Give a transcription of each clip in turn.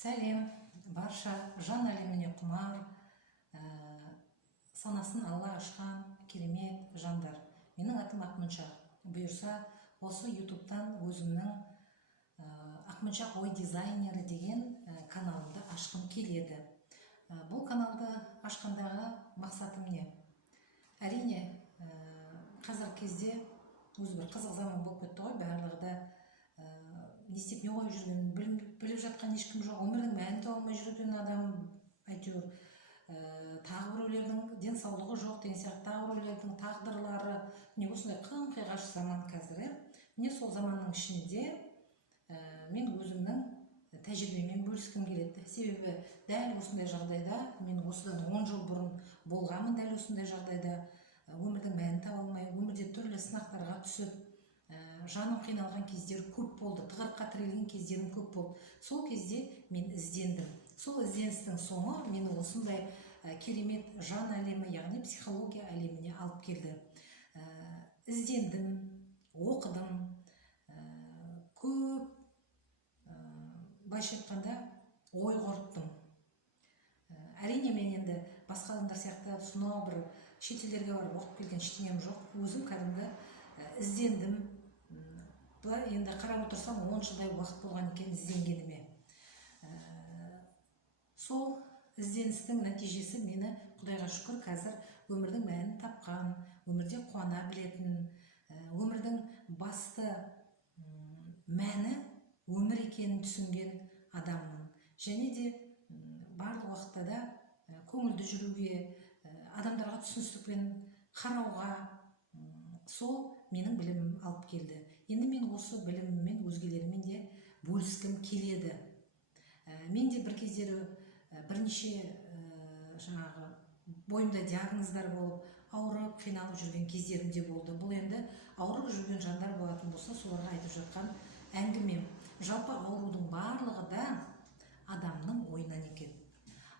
Сәлем, барша жан әлеміне құмар, санасын Алла ашқан керемет жандар. Менің атым Ақмоншақ. Бұйырса, осы ютубтан өзімнің Ақмоншақ ой дизайнері деген каналымды ашқым келеді. Бұл каналды ашқандағы мақсатым не? Әрине, қазір кезде өзі бір қызық заман болып кетті ғой, барлығы да не істеп не қойып жүргенін біліп жатқан ешкім жоқ. Өмірдің мәнін таба алмай жүрген адам, әйтеуір тағы біреулердің денсаулығы жоқ деген сияқты, тағы біреулердің тағдырлары, міне осындай қым-қиғаш заман қазір. Міне сол заманның ішінде мен өзімнің тәжірибемен бөліскім келеді. Себебі дәл осындай жағдайда, мен осыдан 10 жыл бұрын болғанмын, дәл осындай жағдайда өмірдің мәнін таба алмай, өмірде түрлі сынақтарға түсіп, жаным қиналған кездер көп болды, тығырыққа тірелген кездерім көп болды. Сол кезде мен іздендім. Сол ізденістің соңы мені осындай керемет жан әлемі, яғни психология әлеміне алып келді. Іздендім, оқыдым, көп, былайша айтқанда, ой қорыттым. Әрине мен енді басқа адамдар сияқты сонау бір шетелдерге барып оқып келген ештеңем жоқ. Өзім кәдімгі іздендім. Бұлай енді қарап отырсам 10 жылдай уақыт болған екен ізденгеніме. Сол ізденістің нәтижесі мені, Құдайға шүкір, қазір өмірдің мәнін тапқан, өмірде қуана білетін, өмірдің басты мәні өмір екенін түсінген адаммын. Және де барлық уақытта да көңілді жүруге, адамдарға түсіністікпен қарауға, сол менің білімім алып келді. Енді мен осы біліміммен өзгелермен де бөліскім келеді. Мен де бір кездері бірнеше жаңағы бойымда диагноздар болып, ауырып, қиналып жүрген кездерім де болды. Бұл енді ауырып жүрген жандар болатын болса, соларға айтып жатқан әңгімем. Жалпы аурудың барлығы да адамның ойынан екен.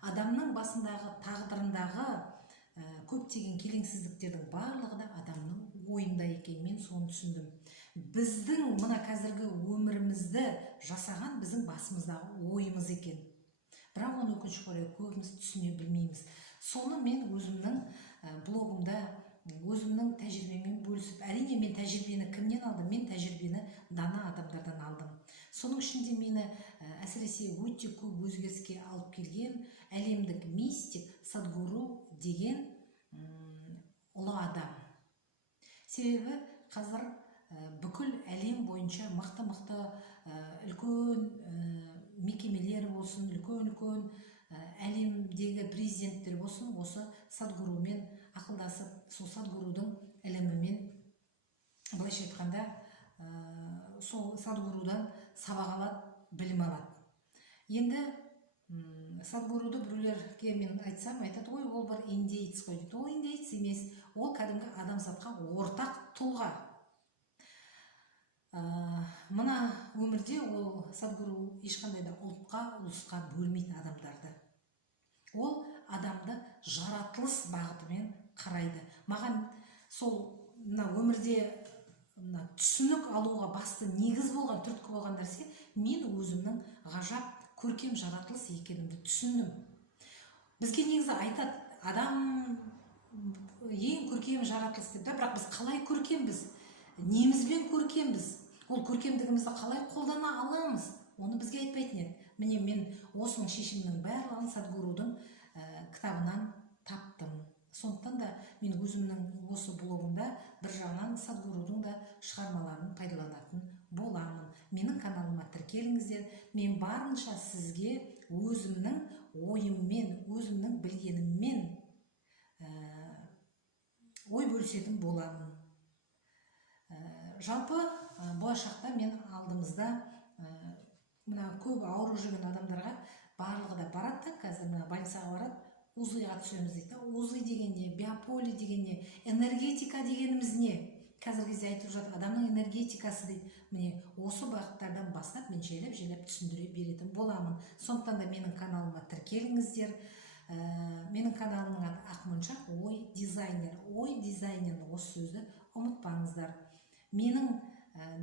Адамның басындағы, тағдырындағы көптеген келеңсіздіктердің барлығы да адамның ойында екен. Мен соны түсіндім. Біздің мына қазіргі өмірімізді жасаған біздің басымыздағы ойымыз екен. Бірақ оны өкінішке орай көбіміз түсіне білмейміз. Соны мен өзімнің блогымда, өзімнің тәжірибемен бөлісіп, әрине мен тәжірибені кімнен алдым? Мен тәжірибені дана адамдардан алдым. Соның ішінде мені әсіресе өте көп өзгеріске алып келген әлемдік мистик Садгуру деген ұлы адам. Себебі қазір бүкіл әлем бойынша мықты-мықты үлкен мекемелер болсын, үлкен әлемдегі президенттер болсын, осы Садгурумен ақылдасып, сол Садгурудың ілімімен, былайша айтқанда, сол Садгурудан сабақ алады, білім алады. Енді Садгуруды біреулерге мен айтсам, айтады, ой, ол бір индеец қой дейді. Ол индеец емес, ол кәдімгі адамзатқа ортақ тұлға. Мына өмірде ол Садгуру ешқандай да ұлтқа, ұлысқа бөлмейтін адамдарды. Ол адамды жаратылыс бағытымен қарайды. Маған сол өмірде түсінік алуға басты негіз болған, түрткі болған нәрсе, мен өзімнің ғажап көркем жаратылыс екенімді түсіндім. Бізге негізі айтады, адам ең көркем жаратылыс деп, бірақ біз қалай көркембіз? Немізбен көркембіз? Ол көркемдігімізді қалай қолдана аламыз? Оны бізге айтпайтын еді. Міне мен осының шешімінің барлығын Садгурудың кітабынан таптым. Сондықтан да мен өзімнің осы блогымда бір жағынан Садгурудың да шығармаларын пайдаланатын боламын. Менің каналыма тіркеліңіздер. Мен барынша сізге өзімнің ойыммен, өзімнің білгеніммен ой бөлісетін боламын. Жалпы болашақта мен алдымызда көп ауырып жүрген адамдарға барлығы да барады, қазір больницаға барады, УЗИ-ға түсеміз дейді. УЗИ деген не, биополе деген не, энергетика дегеніміз не? Қазір кезде айтып жатыр, адамның энергетикасы дейді. Міне осы бағыттардан бастап мен жайлап түсіндіре беретін боламын. Сондықтан да менің каналыма тіркеліңіздер. Менің каналымның аты Ақмоншақ ой дизайнер. Ой дизайнер, осы сөзді ұмытпаңыздар. Менің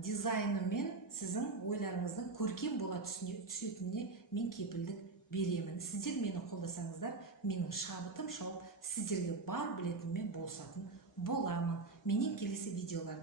дизайнымен сіздің ойларыңыздың көркем бола түсетініне мен кепілдік беремін. Сіздер мені қолдасаңыздар, менің шабытым шауып, сіздерге бар білетініме болысатын боламын. Менен келесі видеолар